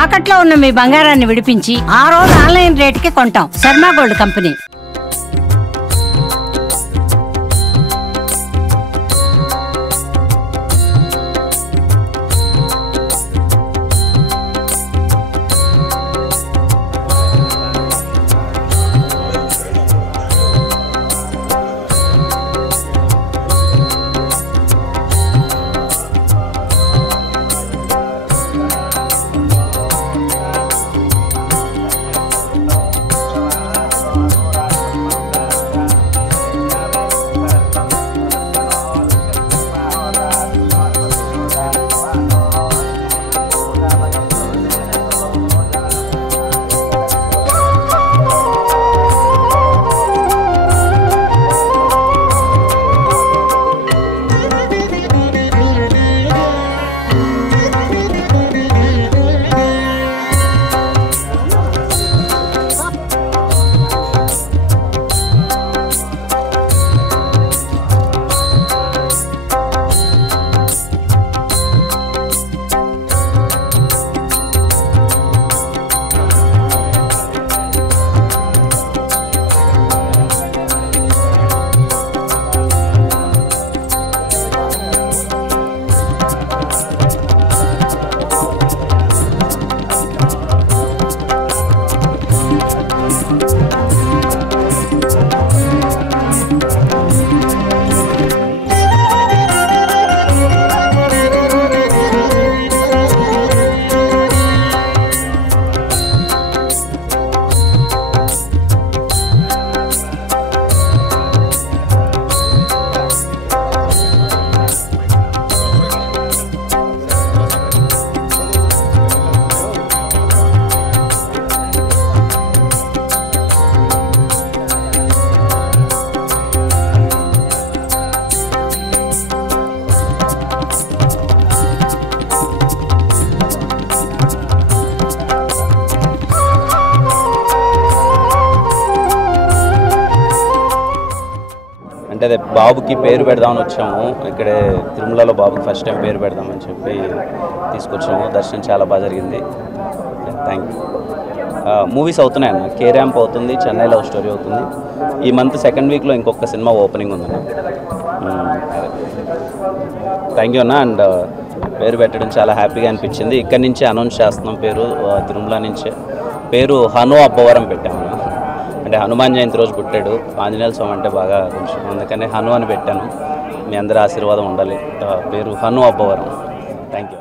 తాకట్లో ఉన్న మీ బంగారాన్ని విడిపించి ఆ రోజు ఆన్లైన్ రేటుకి కొంటాం. Sharma gold company. అంటే అదే బాబుకి పేరు పెడదామని వచ్చాము. ఇక్కడే తిరుమలలో బాబుకి ఫస్ట్ టైం పేరు పెడదామని చెప్పి తీసుకొచ్చాము. దర్శనం చాలా బాగా జరిగింది. Thank you. మూవీస్ అవుతున్నాయి అన్న. కే ర్యాంప్ అవుతుంది, చెన్నై లవ్ స్టోరీ అవుతుంది. ఈ మంత్ సెకండ్ వీక్లో ఇంకొక సినిమా ఓపెనింగ్ ఉందన్న. థ్యాంక్ యూ అన్న. అండ్ పేరు పెట్టడం చాలా హ్యాపీగా అనిపించింది. ఇక్కడి నుంచే అనౌన్స్ చేస్తున్నాం పేరు, తిరుమల నుంచే. పేరు హను అబ్బవరం పెట్టాము. అంటే హనుమాన్ జయంతి రోజు పుట్టాడు. ఆంజనేయ స్వామి అంటే బాగా కొంచెం, అందుకని హను అని పెట్టాను. మీ అందరి ఆశీర్వాదం ఉండాలి. పేరు హను అబ్బవరం. Thank you.